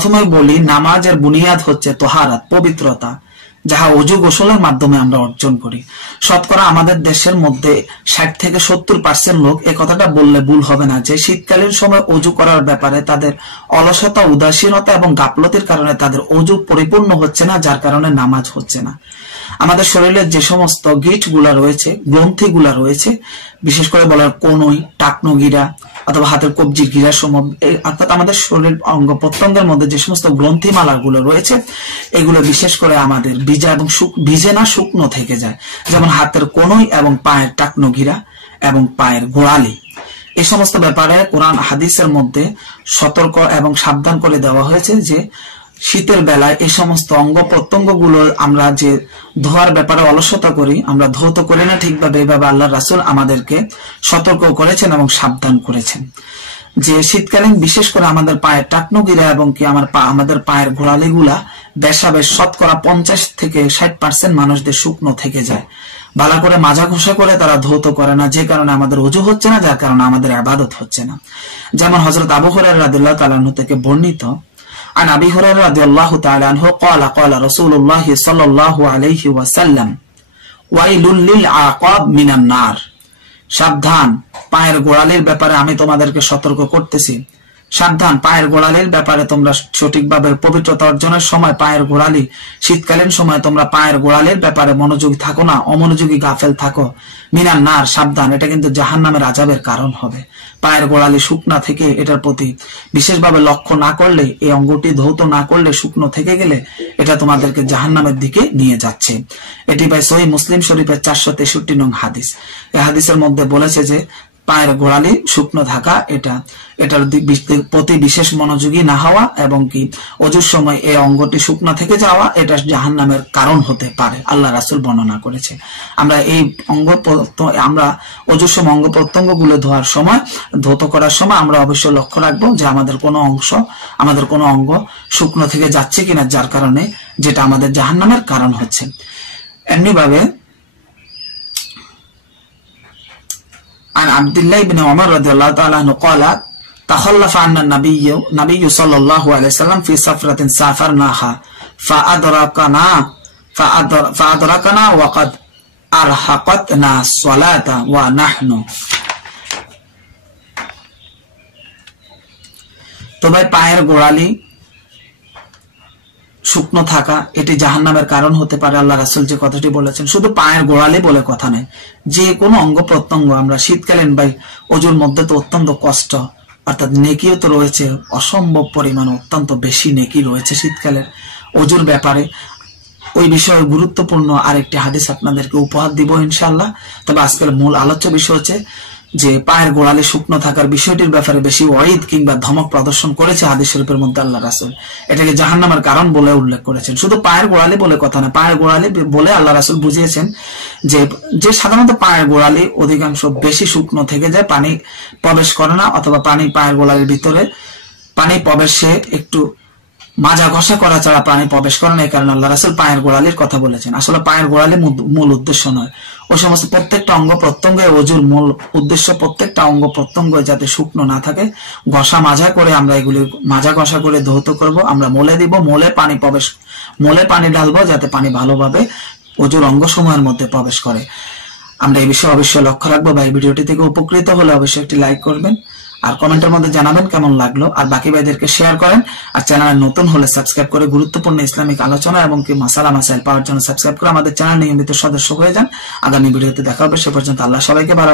প্রথমে বলি, নামাজের বুনিয়াদ হচ্ছে তোহারাত, পবিত্রতা, যাহা অজু গোসলের মাধ্যমে আমরা অর্জন করি। শতকরা আমাদের দেশের মধ্যে 60 থেকে 70% লোক এ কথাটা বললে ভুল হবে না যে শীতকালীন সময় অজু করার ব্যাপারে তাদের অলসতা, উদাসীনতা এবং গাফলতির কারণে তাদের অজু পরিপূর্ণ হচ্ছে না, যার কারণে নামাজ হচ্ছে না। আমাদের শরীরের যে সমস্ত গিঁটগুলা রয়েছে, গ্রন্থিগুলা রয়েছে, বিশেষ করে বলার কনুই, টাকনো গিরা অথবা হাতের কবজির গিরা সমূহ, অর্থাৎ আমাদের শরীর অঙ্গ প্রত্যঙ্গের মধ্যে যে সমস্ত গ্রন্থিমালাগুলো রয়েছে, এগুলো বিশেষ করে আমাদের ভিজা এবং ভিজে না শুকনো থেকে যায়। যেমন হাতের কনুই এবং পায়ের টাকনো গিরা এবং পায়ের গোড়ালি। এই সমস্ত ব্যাপারে কোরআন হাদিসের মধ্যে সতর্ক এবং সাবধান করে দেওয়া হয়েছে যে শীতের বেলায় এই সমস্ত অঙ্গ প্রত্যঙ্গ গুলো আমরা যে ধোয়ার ব্যাপারে অলসতা করি, আমরা ধৌত করি না ঠিকভাবে, এভাবে আল্লাহ রাসূল আমাদেরকে সতর্ক করেছেন এবং সাবধান করেছেন যে শীতকালীন বিশেষ করে আমাদের পায়ের টাকনুগিরা এবং কি আমাদের পায়ের গোড়ালিগুলা বেশ শতকরা 50 থেকে 60% মানুষদের শুকনো থেকে যায়। ভালো করে মাজা ঘষা করে তারা ধৌত করে না, যে কারণে আমাদের ওযু হচ্ছে না, যার কারণে আমাদের ইবাদত হচ্ছে না। যেমন হযরত আবু হুরায়রা রাদিয়াল্লাহু তাআলা আনহু থেকে বর্ণিত, عن أبي هريرة رضي الله تعالى عنه قال قال رسول الله صلى الله عليه وسلم ويل للعقاب من النار। সাবধান, পায়ের গোড়ালির ব্যাপারে আমি তোমাদেরকে সতর্ক করতেছি। সাবধান, পায়ের গোড়ালির ব্যাপারে তোমরা সঠিকভাবে পবিত্রতা অর্জনের সময় পায়ের গোড়ালি, শীতকালীন সময় তোমরা পায়ের গোড়ালির ব্যাপারে মনোযোগী থাকো না, অমনোযোগী গাফেল থাকো। মিনান নার, সাবধান, এটা কিন্তু জাহান্নামের আযাবের কারণ হবে। পায়ের গোড়ালি শুকনা থেকে এটার প্রতি বিশেষভাবে লক্ষ্য না করলে, এই অঙ্গটি ধৌত না করলে, শুকনো থেকে গেলে এটা তোমাদেরকে জাহান্নামের দিকে নিয়ে যাচ্ছে। এটি ভাই সহিহ মুসলিম শরীফের 463 নং হাদিস। এই হাদিসের মধ্যে বলেছে যে পায়ের গোড়ালি শুকনো থাকা এটার প্রতি বিশেষ মনোযোগী না হওয়া এবং কি অজুর সময় এই অঙ্গটি শুকনো থেকে যাওয়া, এটা জাহান্নামের কারণ হতে পারে, আল্লাহ রাসূল বর্ণনা করেছে। আমরা এই আমরা অজুর সময় অঙ্গ প্রত্যঙ্গ গুলো ধোয়ার সময়, ধৌত করার সময় আমরা অবশ্যই লক্ষ্য রাখবো যে আমাদের কোনো অঙ্গ শুকনো থেকে যাচ্ছে কিনা, যার কারণে যেটা আমাদের জাহান্নামের কারণ হচ্ছে। এমনি ভাবে عن عبد الله بن عمر رضي الله تعالى عنه قال تخلف عنا النبي صلى الله عليه وسلم في سفرة سافرناها فأدركنا وقد أرهقتنا الصلاة ونحن। তো ভাই পায়ের গোড়ালি শুকনো থাকা এটি জাহান্নামের কারণ হতে পারে। আল্লাহ রাসূল যে কথাটি বলেছেন, শুধু পায়ের গোড়ালি বলে কথা নেই, যে কোনো অঙ্গ প্রত্যঙ্গ আমরা শীতকালীন ভাই ওজুর মধ্যে তো অত্যন্ত কষ্ট, অর্থাৎ নেকিও তো রয়েছে অসম্ভব পরিমাণ, অত্যন্ত বেশি নেকি রয়েছে শীতকালের ওজুর ব্যাপারে। ওই বিষয়ে গুরুত্বপূর্ণ আরেকটি হাদিস আপনাদেরকে উপহার দিব ইনশাআল্লাহ। তবে আজকের মূল আলোচ্য বিষয় হচ্ছে যে পায়ের গোড়ালি শুকনো থাকার বিষয়টির ব্যাপারে বেশি ওয়াইদ কিংবা ধমক প্রদর্শন করেছে হাদিস শরীফের মধ্যে আল্লাহ রাসূল। এটাকে জাহান্নামের কারণ বলে উল্লেখ করেছেন। শুধু পায়ের গোড়ালি বলে কথা না, পায়ের গোড়ালি বলে আল্লাহ রাসূল বুঝিয়েছেন যে সাধারণত পায়ের গোড়ালি অধিকাংশ বেশি শুকনো থেকে যায়, পানি প্রবেশ করে না, অথবা পায়ের গোড়ালির ভিতরে পানি প্রবেশে একটু মাজা ঘষা করা ছাড়া পানি প্রবেশ করে না। এই কারণে আল্লাহ রাসূল পায়ের গোড়ালির কথা বলেছেন। আসলে পায়ের গোড়ালি মূল উদ্দেশ্য নয়, ওই সমস্ত প্রত্যেকটা অঙ্গ প্রত্যঙ্গ ওজুর মূল উদ্দেশ্য প্রত্যেকটা অঙ্গ প্রত্যঙ্গ যাতে শুকনো না থাকে, ঘষা মাজা করে আমরা এগুলি মাজা ঘষা করে ধৌত করব। আমরা মোলে দিব, মোলে পানি ঢালবো যাতে পানি ভালোভাবে ওজুর অঙ্গসমূহের মধ্যে প্রবেশ করে। আমরা এই বিষয়ে অবশ্যই লক্ষ্য রাখবো। ভাই ভিডিওটি থেকে উপকৃত হলে অবশ্যই একটি লাইক করবেন, আর কমেন্টের মধ্যে জানাবেন কেমন লাগলো, আর বাকি ভাইদেরকে শেয়ার করেন। আর চ্যানেলে নতুন হলে সাবস্ক্রাইব করে গুরুত্বপূর্ণ ইসলামিক আলোচনা এবং কি মাসাইল পাওয়ার জন্য সাবস্ক্রাইব করে আমাদের চ্যানেল নিয়মিত সদস্য হয়ে যান। আগামী ভিডিওতে দেখা হবে, সে পর্যন্ত আল্লাহ সবাইকে ভালো